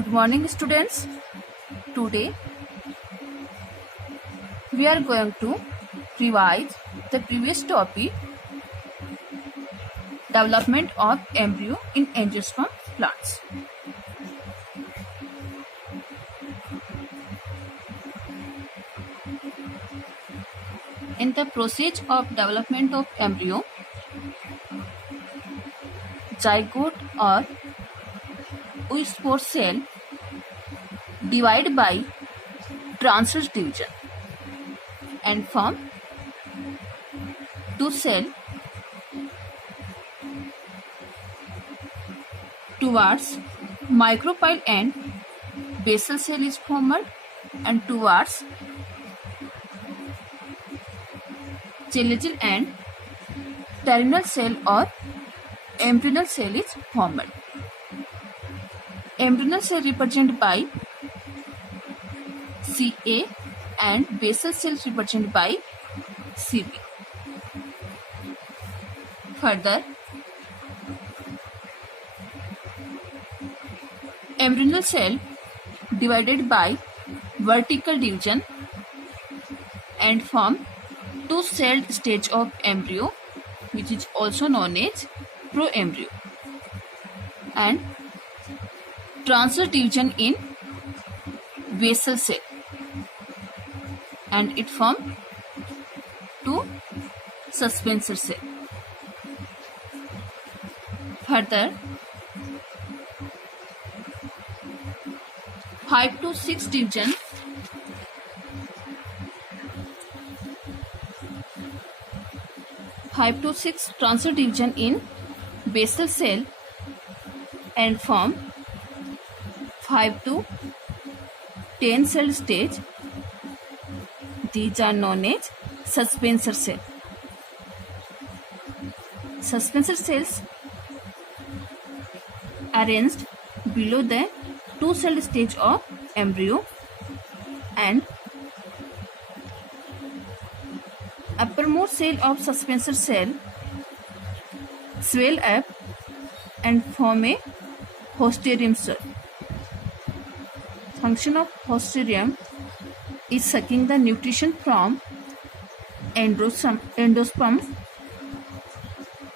Good morning, students. Today we are going to revise the previous topic, development of embryo in angiosperm plants. In the process of development of embryo, zygote or oospore cell divide by transverse division and form two cells towards micropyle and basal cell is formed, and towards chelagil and terminal cell or embryonal cell is formed. Embryonal cell represented by Ca and basal cell represented by Cb. Further, embryonal cell divided by vertical division and form two-celled stage of embryo, which is also known as proembryo, and transverse division in basal cell, and it form two suspensor cell. Further, 5 to 6 division transverse division in basal cell and form 5 to 10 cell stage. These are known as suspensor cell. Suspensor cells arranged below the two-celled stage of embryo, and uppermost cell of suspensor cell swell up and form a hosterium cell. Function of hosterium is sucking the nutrition from endosperm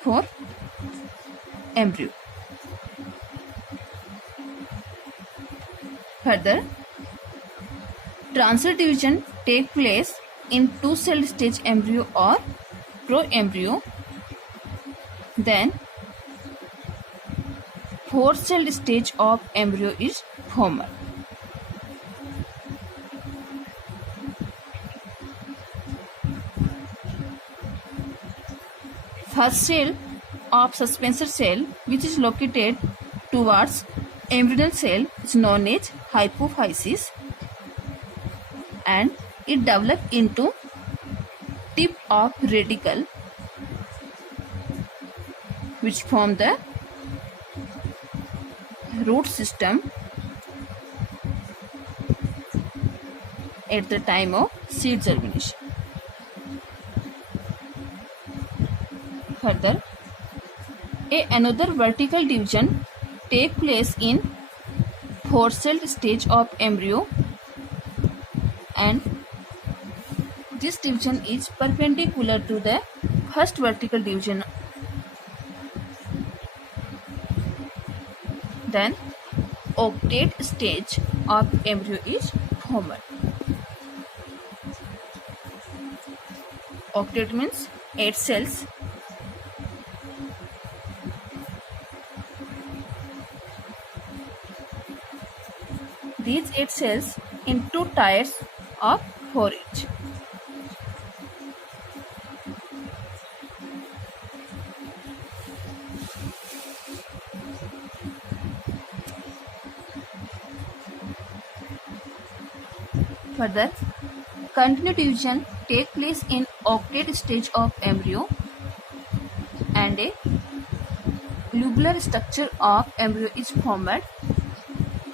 for embryo. Further, transverse division take place in two-celled stage embryo or proembryo. Then, four-celled stage of embryo is formed. First cell of suspensor cell, which is located towards embryonal cell, is known as hypophysis, and it develops into tip of radicle, which form the root system at the time of seed germination. Further, another vertical division take place in four-celled stage of embryo, and this division is perpendicular to the first vertical division. Then, octate stage of embryo is formed. Octate means 8 cells. These 8 cells in 2 tiers of 4 each. Further, continued division take place in octate stage of embryo, and a globular structure of embryo is formed.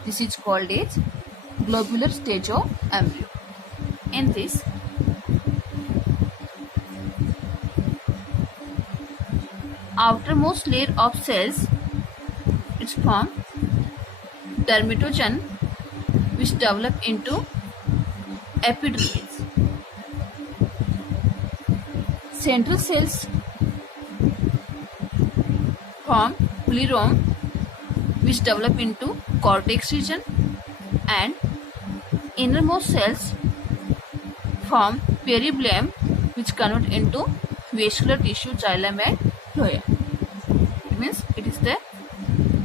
This is called as globular stage of embryo. In this, outermost layer of cells is formed dermatogen which develop into epidermis. Central cells from plerome which develop into cortex region, and innermost cells from peribulum which convert into vascular tissue, xylem and phloem. It means it is the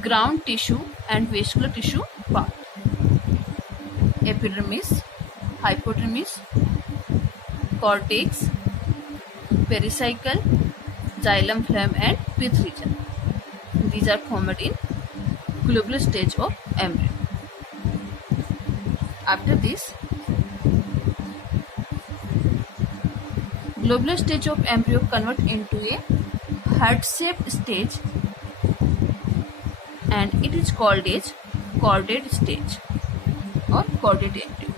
ground tissue and vascular tissue part. Epidermis, hypodermis, cortex, pericycle, xylem, phloem and pith region. These are formed in globular stage of embryo. After this, globular stage of embryo convert into a heart-shaped stage, and it is called as chordate stage or chordate embryo.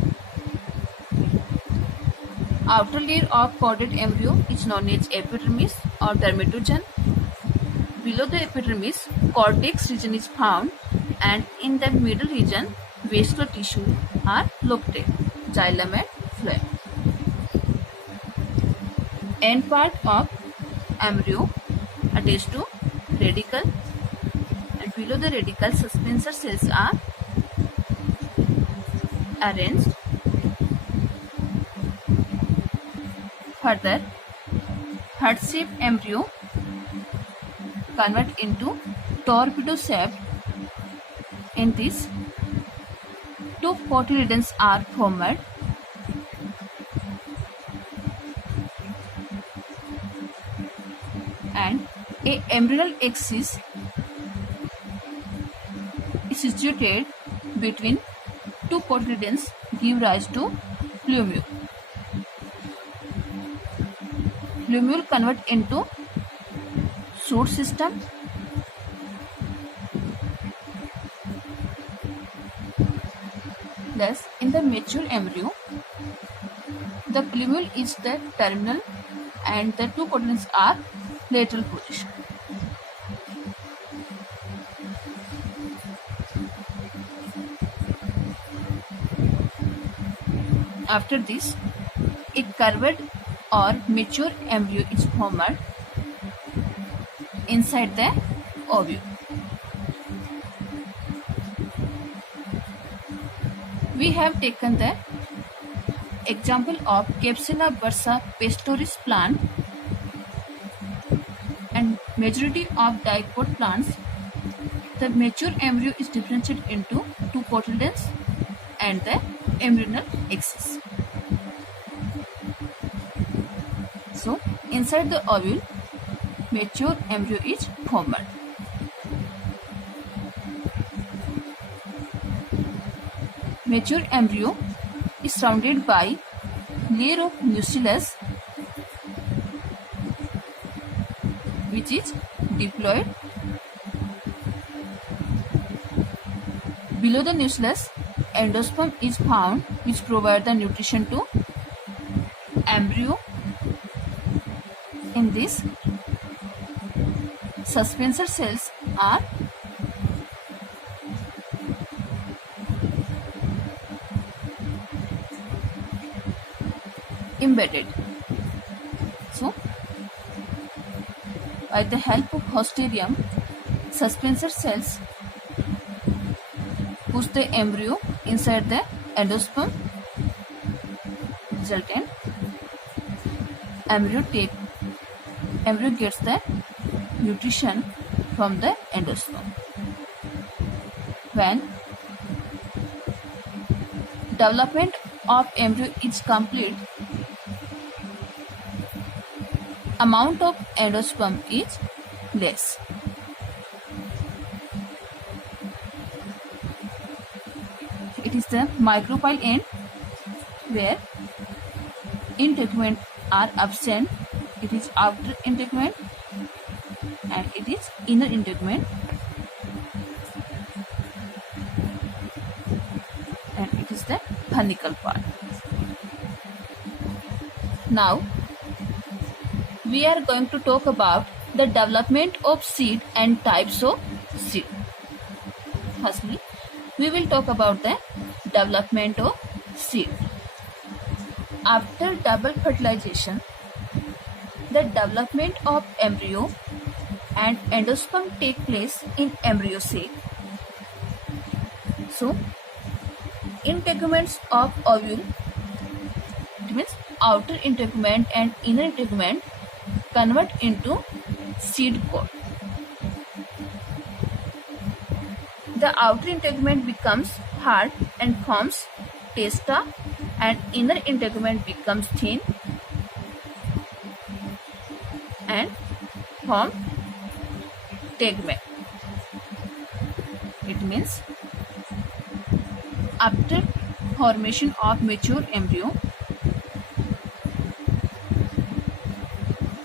Outer layer of chordate embryo is known as epidermis or dermatogen. Below the epidermis, cortex region is found, and in the middle region, vascular tissue are located, xylem and phloem. End part of embryo attached to radicle, and below the radicle, suspensor cells are arranged. Further, heart-shaped embryo convert into torpedo shape. In this, two cotyledons are formed, and a embryonal axis is situated between two cotyledons, give rise to plumule. Plumule convert into shoot system, thus in the mature embryo the plumule is the terminal and the two cotyledons are lateral position. After this, a curved or mature embryo is formed inside the ovule. We have taken the example of Capsula bursa pastoris plant, and majority of diploid plants. The mature embryo is differentiated into two cotyledons and the embryonal axis. So, inside the ovule, mature embryo is formed. Mature embryo is surrounded by layer of nucleus which is diploid. Below the nucleus, endosperm is found which provide the nutrition to embryo. In this, suspensor cells are embedded. So, by the help of hosterium, suspensor cells push the embryo inside the endosperm, resultant embryo gets the nutrition from the endosperm. When development of embryo is complete, amount of endosperm is less. It is the micropyle end where integument are absent. It is outer integument and it is inner integument, and it is the funicle part. Now we are going to talk about the development of seed and types of seed. Firstly, we will talk about the development of seed. After double fertilization, the development of embryo and endosperm take place in embryo sac. So, integuments of ovule, it means outer integument and inner integument, convert into seed coat. The outer integument becomes hard and forms testa, and inner integument becomes thin and form tegument. It means after formation of mature embryo,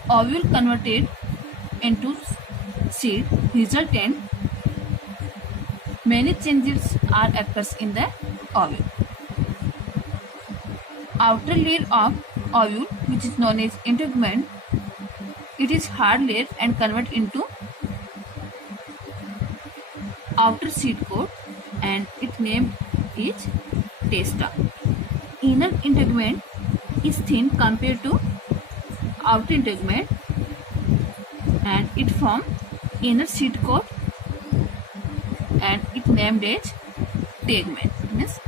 ovule converted into seed, resultant many changes are occurs in the ovule. Outer layer of ovule, which is known as integument, it is hard layer and convert into outer seed coat, and its name is testa. Inner integument is thin compared to outer integument, and it form inner seed coat, and it named as tegument. Means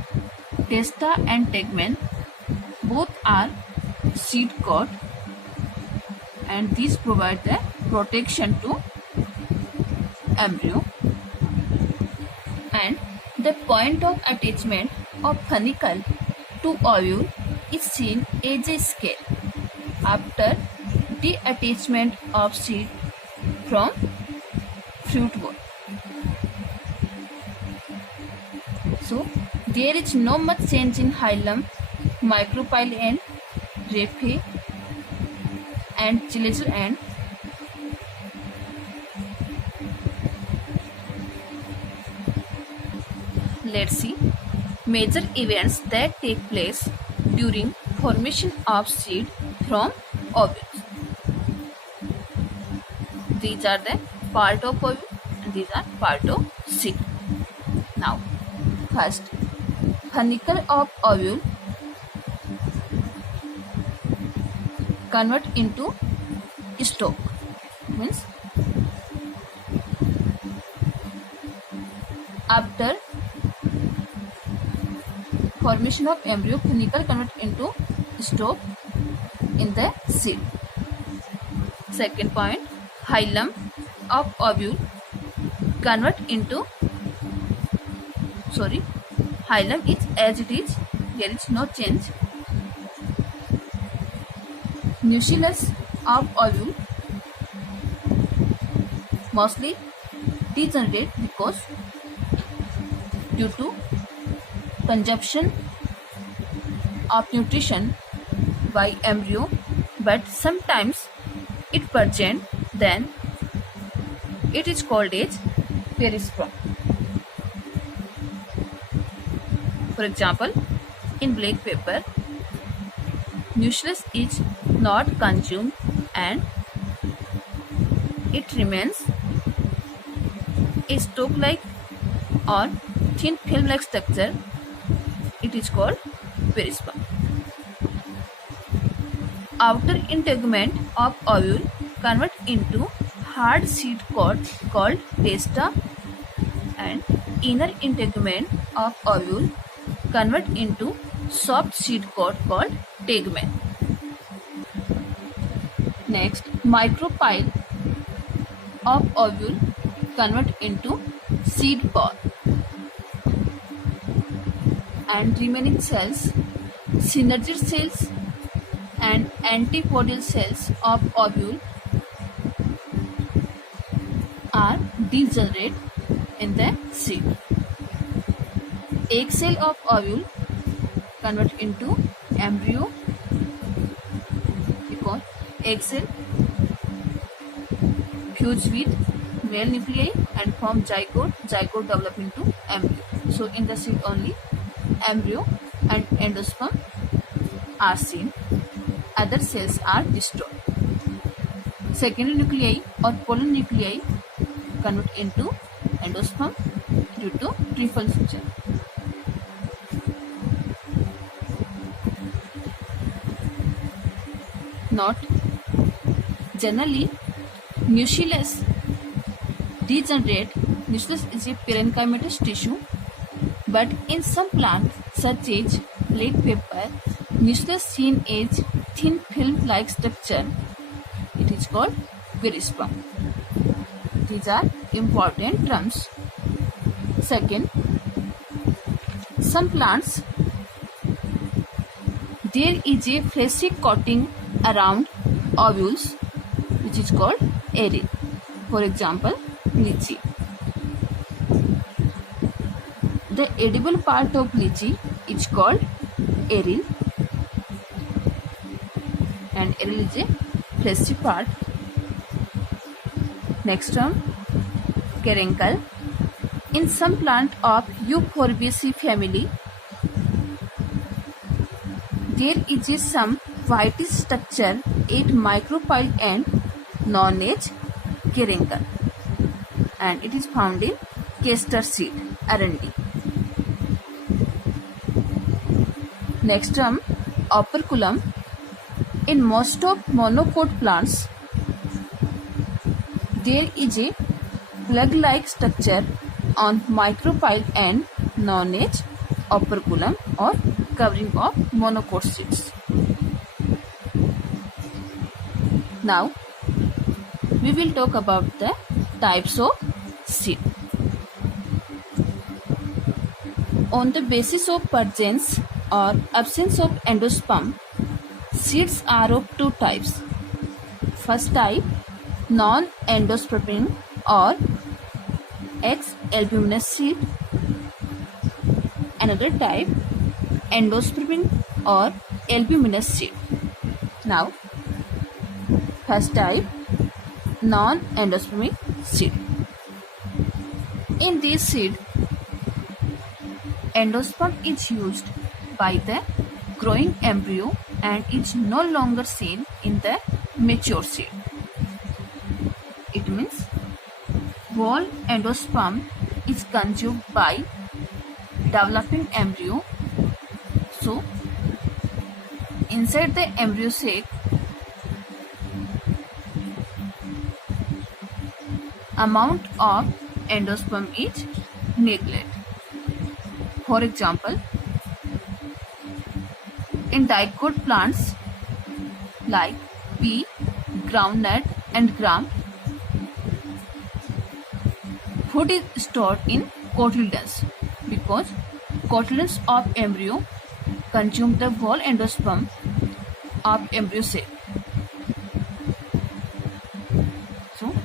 testa and tegument both are seed coat, and these provide the protection to embryo. And the point of attachment of funicle to ovule is seen as a scale after detachment of seed from fruit ball. So, there is no much change in hilum, micropyle end, raphe and chelator end. Let's see major events that take place during formation of seed from ovules. These are the part of ovule and these are part of seed. Now, first, funicle of ovule convert into stalk. Means after formation of embryo, funicle convert into stalk in the seed. Second point, hilum of ovule convert into hilum is as it is, there is no change. Nucellus of ovule mostly degenerate because due to consumption of nutrition by embryo, but sometimes it present, then it is called as perisperm. For example, in black pepper, nucellus is not consumed and it remains a stalk-like or thin film-like structure. It is called perisperm. Outer integument of ovule convert into hard seed coat called testa, and inner integument of ovule convert into soft seed coat called tegument. Next, micropyle of ovule convert into seed pod, and remaining cells, synergid cells and antipodial cells of ovule are degenerate in the seed. Egg cell of ovule convert into embryo because egg cell fuse with male nuclei and form zygote. Zygote develop into embryo. So in the seed only embryo and endosperm are seen. Other cells are destroyed. Secondary nuclei or pollen nuclei convert into endosperm, due to trifle suture. Note: generally, nucleus degenerate. Nucleus is a parenchymatous tissue, but in some plants, such as black pepper, nucleus seen as thin film-like structure. It is called gyrosperm. These are important terms. Second, some plants, there is a fleshy coating around ovules, which is called aril. For example, lychee. The edible part of lychee is called aril, and aril is a fleshy part. Next term, caruncle. In some plant of Euphorbiaceae family, there is some whitish structure at micropyle end known as caruncle, and it is found in castor seed, arundi. Next term, operculum. In most of monocot plants, there is a plug-like structure on micropyle end known as operculum or covering of monocot seeds. Now, we will talk about the types of seed. On the basis of presence or absence of endosperm, seeds are of two types. First type, non-endosperming or X-albuminous seed. Another type, endosperming or albuminous seed. Now, first type, non-endospermic seed. In this seed, endosperm is used by the growing embryo and is no longer seen in the mature seed. It means whole endosperm is consumed by developing embryo. So, inside the embryo sac, amount of endosperm is neglected. For example, in dicot plants like pea, groundnut and gram, food is stored in cotyledons because cotyledons of embryo consume the whole endosperm of embryo sac. So,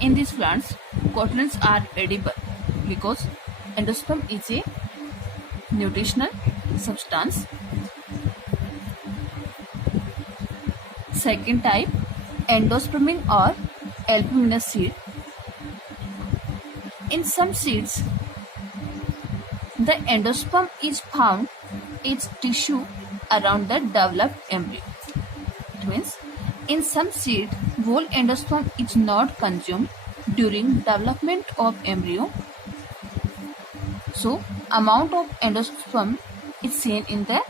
in these plants, cotyledons are edible because endosperm is a nutritional substance. Second type, endosperming or albuminous seed. In some seeds, the endosperm is found its tissue around the developed embryo. It means in some seed, whole endosperm is not consumed during development of embryo. So, amount of endosperm is seen in the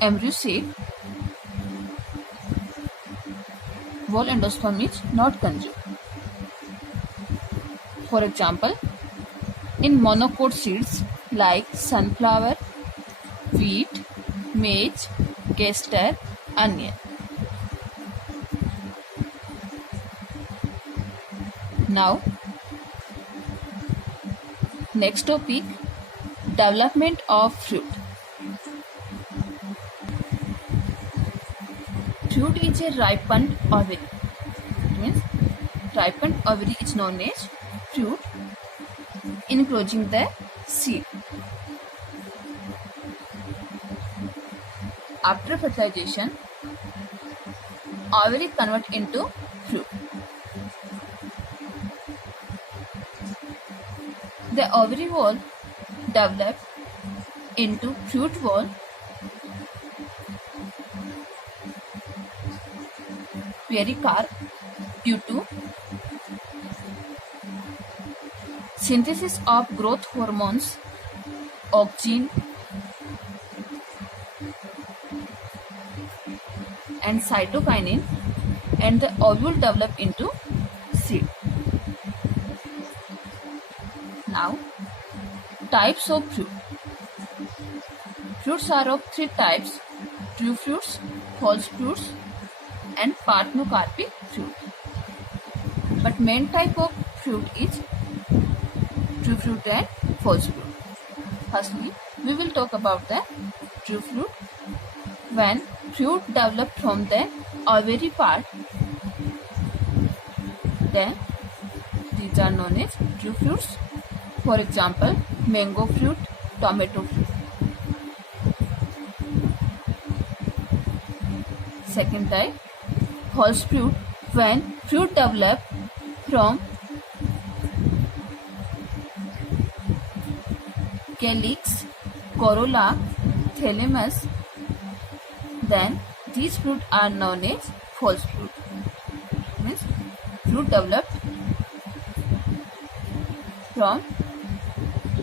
embryo sac. Whole endosperm is not consumed. For example, in monocot seeds like sunflower, wheat, maize, castor, onion. Now, next topic, development of fruit. Fruit is a ripened ovary. It means ripened ovary is known as fruit, enclosing the seed. After fertilization, ovary convert into fruit. The ovary wall develop into fruit wall pericarp due to synthesis of growth hormones, auxin and cytokinin, and the ovule develop into seed. Now, types of fruit. Fruits are of three types: true fruits, false fruits, and parthenocarpic fruit. But main type of fruit is true fruit and false fruit. Firstly, we will talk about the true fruit. When fruit developed from the ovary part, then these are known as true fruits. For example, mango fruit, tomato fruit. Second type, false fruit, when fruit developed from calyx, corolla, thalamus, then these fruit are known as false fruit. Means fruit developed from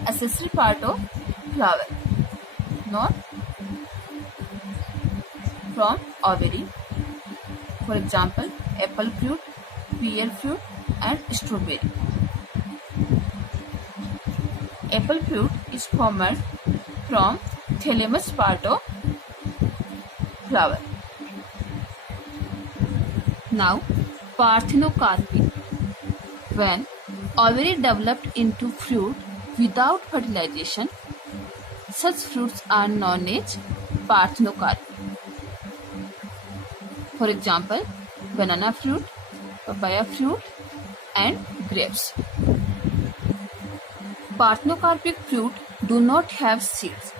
accessory part of flower, not from ovary. For example, apple fruit, pear fruit, and strawberry. Apple fruit is formed from thalamus part of flower. Now, parthenocarpy. When ovary developed into fruit without fertilization, such fruits are known as parthenocarpy. For example, banana fruit, papaya fruit, and grapes. Parthenocarpic fruit do not have seeds.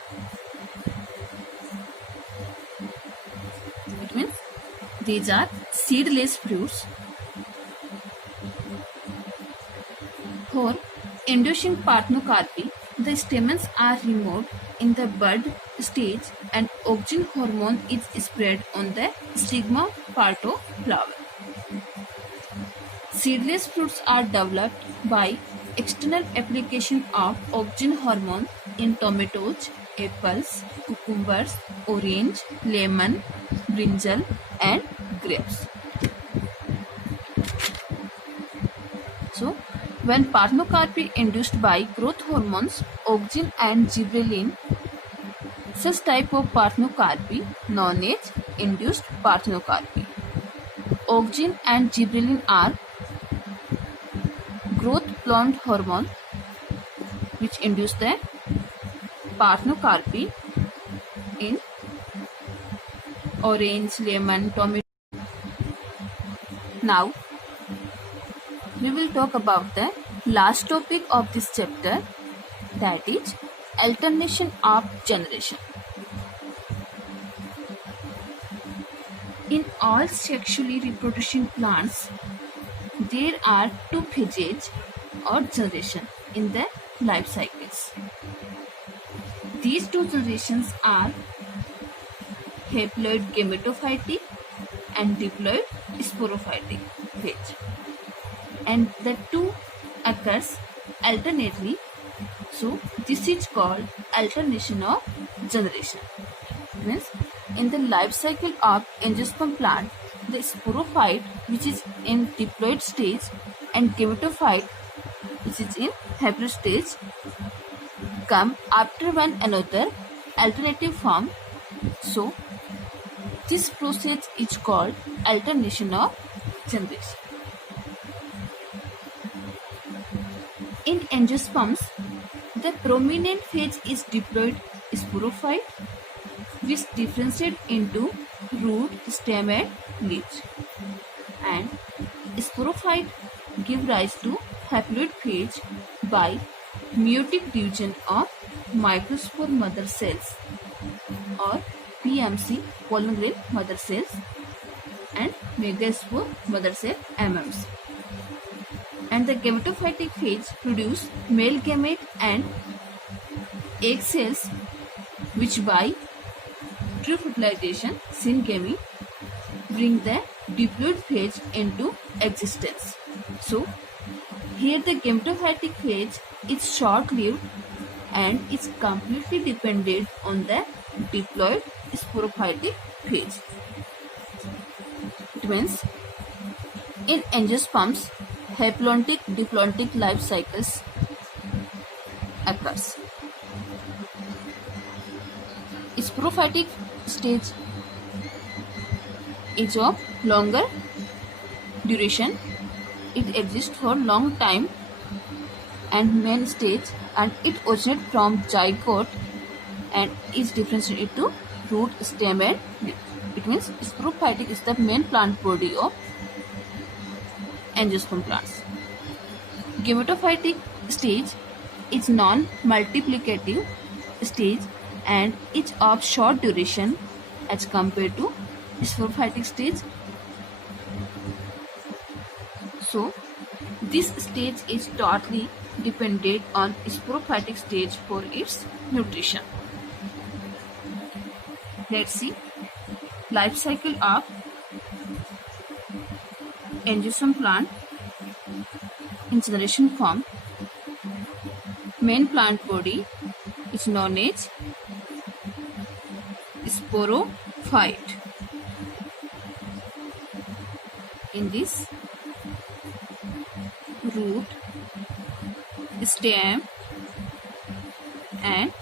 It means these are seedless fruits. For inducing parthenocarpy, the stamens are removed in the bud stage and auxin hormone is spread on the stigma part of flower. Seedless fruits are developed by external application of auxin hormone in tomatoes, apples, cucumbers, orange, lemon, brinjal, and grapes. So, when parthenocarpy induced by growth hormones, auxin and gibberellin, such type of parthenocarpy known as induced parthenocarpy. Auxin and gibberellin are growth plant hormone which induce the parthenocarpy in orange, lemon, tomato. Now, we will talk about the last topic of this chapter, that is alternation of generation. In all sexually reproducing plants, there are two phases or generation in the life cycles. These two generations are haploid gametophytic and diploid sporophytic phase, and the two occurs alternately. So this is called alternation of generation. Means in the life cycle of angiosperm plant, the sporophyte, which is in diploid stage, and gametophyte, which is in haploid stage, come after one another alternative form. So this process is called alternation of generation. In angiosperms, the prominent phase is diploid sporophyte, which differentiate into root, stem, and leaves. And sporophyte give rise to haploid phase by meiotic division of microspore mother cells or PMC, pollen grain mother cells, and megaspore mother cell MMC. And the gametophytic phase produce male gamete and egg cells, which by true fertilization syngamy bring the diploid phase into existence. So here the gametophytic phase is short-lived and is completely dependent on the diploid sporophytic phase. It means in angiosperms, haplontic diplontic life cycles occurs. Sporophytic stage is of longer duration. It exists for long time and main stage, and it originates from zygote and is differentiated into root, stem and leaf. It means sporophytic is the main plant body of angiosperm plants. Gametophytic stage is non-multiplicative stage and is of short duration as compared to sporophytic stage. So, this stage is totally dependent on sporophytic stage for its nutrition. Let's see life cycle of angiosperm plant in generation form. Main plant body is known as sporophyte. In this, root, stem and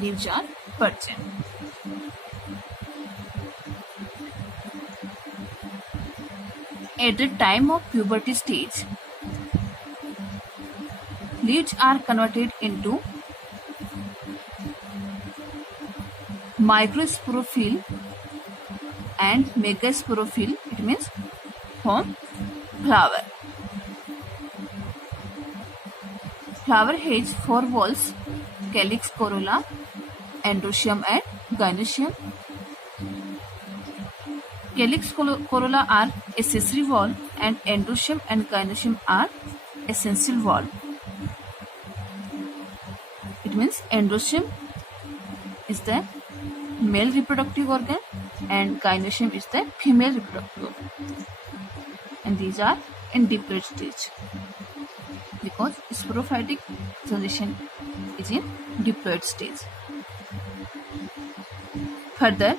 leaves are present. At the time of puberty stage, leaves are converted into microsporophyll and megasporophyll. It means form flower. Flower has 4 valves: calyx, corolla, androecium and gynoecium. Calyx, corolla are accessory valve and androecium and gynoecium are essential valve. It means androecium is the male reproductive organ and gynoecium is the female reproductive organ. And these are in diploid stage because sporophytic generation is in diploid stage. Further,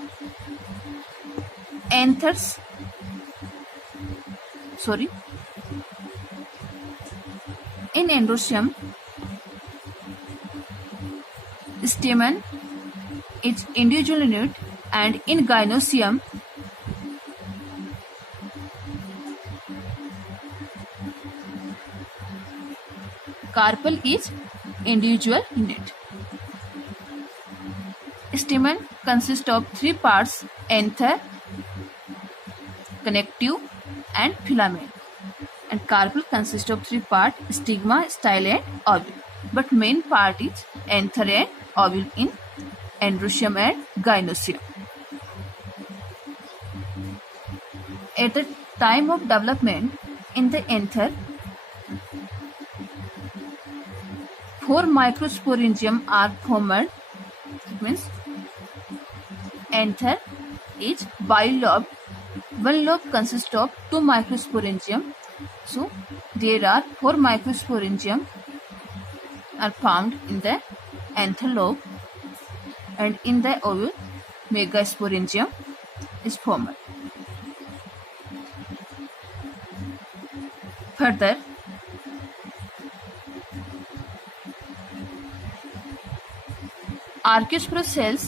in androecium, stamen is individual unit, and in gynoecium, carpel is individual unit. Stamen consists of 3 parts: anther, connective and filament. And carpel consists of 3 parts: stigma, style and ovule. But main part is anther and ovule in androecium and gynoecium. At the time of development in the anther, 4 microsporangium are formed. It means anther is bilobed. One lobe consists of 2 microsporangium. So there are 4 microsporangium are found in the anther lobe, and in the ovule megasporangium is formed. Further, archosporous cells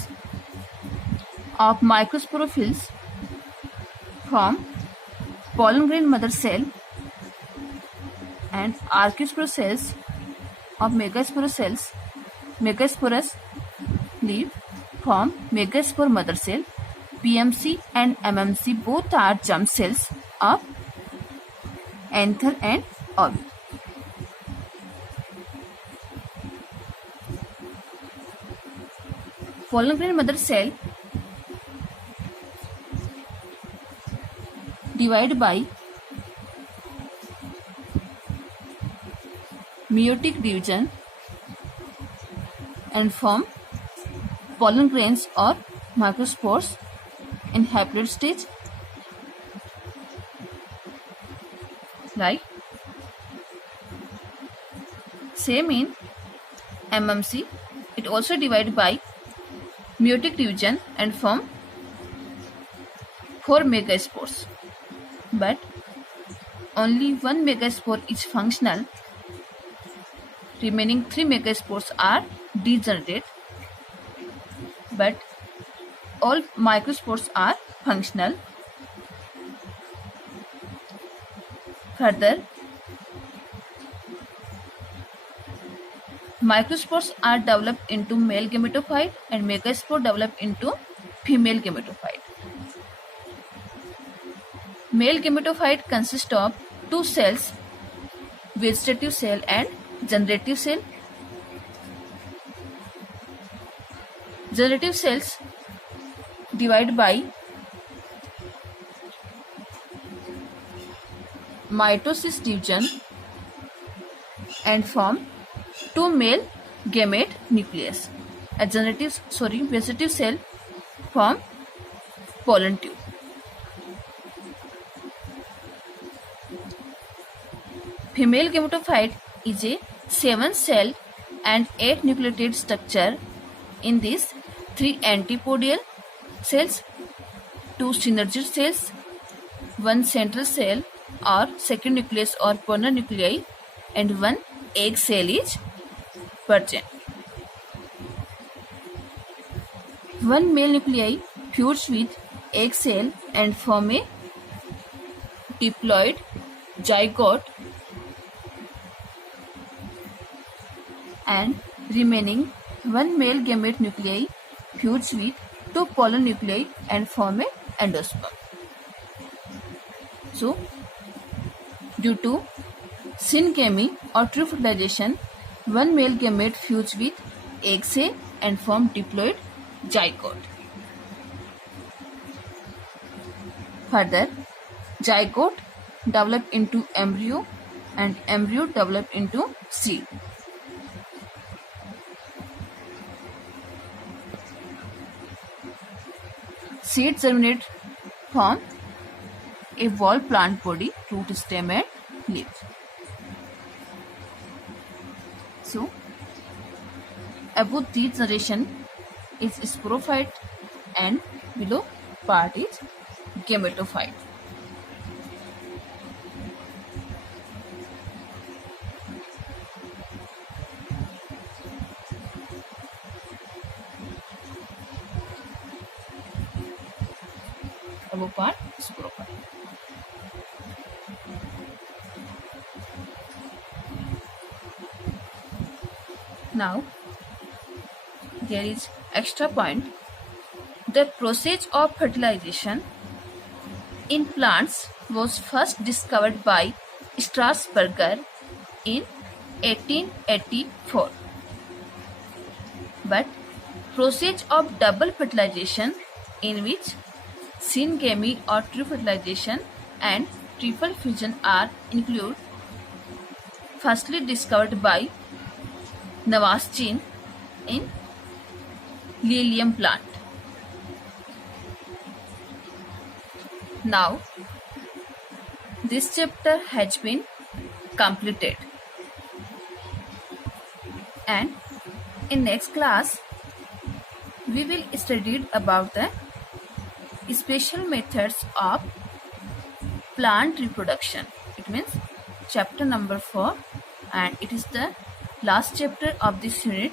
of microsporophylls form pollen grain mother cell, and archosporous cells of megasporous leaf form megaspore mother cell. PMC and MMC both are germ cells of anther and ovule. Pollen grain mother cell divide by meiotic division and form pollen grains or microspores in haploid stage, like Same in MMC. It also divided by meiotic division and form 4 megaspores. But only 1 megaspore is functional. Remaining 3 megaspores are degenerate. But all microspores are functional. Further, microspores are developed into male gametophyte and megaspore developed into female gametophyte. Male gametophyte consists of 2 cells, vegetative cell and generative cell. Generative cells divide by mitosis division and form 2 male gamete nucleus. A vegetative cell form pollen tube. Female gametophyte is a 7-cell and 8 nucleotide structure. In this, 3 antipodial cells, 2 synergid cells, 1 central cell or second nucleus or polar nuclei, and 1 egg cell is present. One male nuclei fuse with egg cell and form a diploid zygote, and remaining 1 male gamete nuclei fuse with 2 pollen nuclei and form a endosperm. So, due to syngamy or true fertilization, 1 male gamete fuse with egg cell and form diploid zygote. Further, zygote develop into embryo and embryo develop into seed. Seed germinate form a wall plant body, root, stem and leaves. So, above this generation is sporophyte and below part is gametophyte. Above part sporophyte. Now, there is extra point. The process of fertilization in plants was first discovered by Strasburger in 1884. But process of double fertilization, in which syngamy or true fertilization and triple fusion are included, firstly discovered by Navaschin in lilium plant. Now, this chapter has been completed, and in next class we will study about the special methods of plant reproduction. It means chapter number 4, and it is the last chapter of this unit.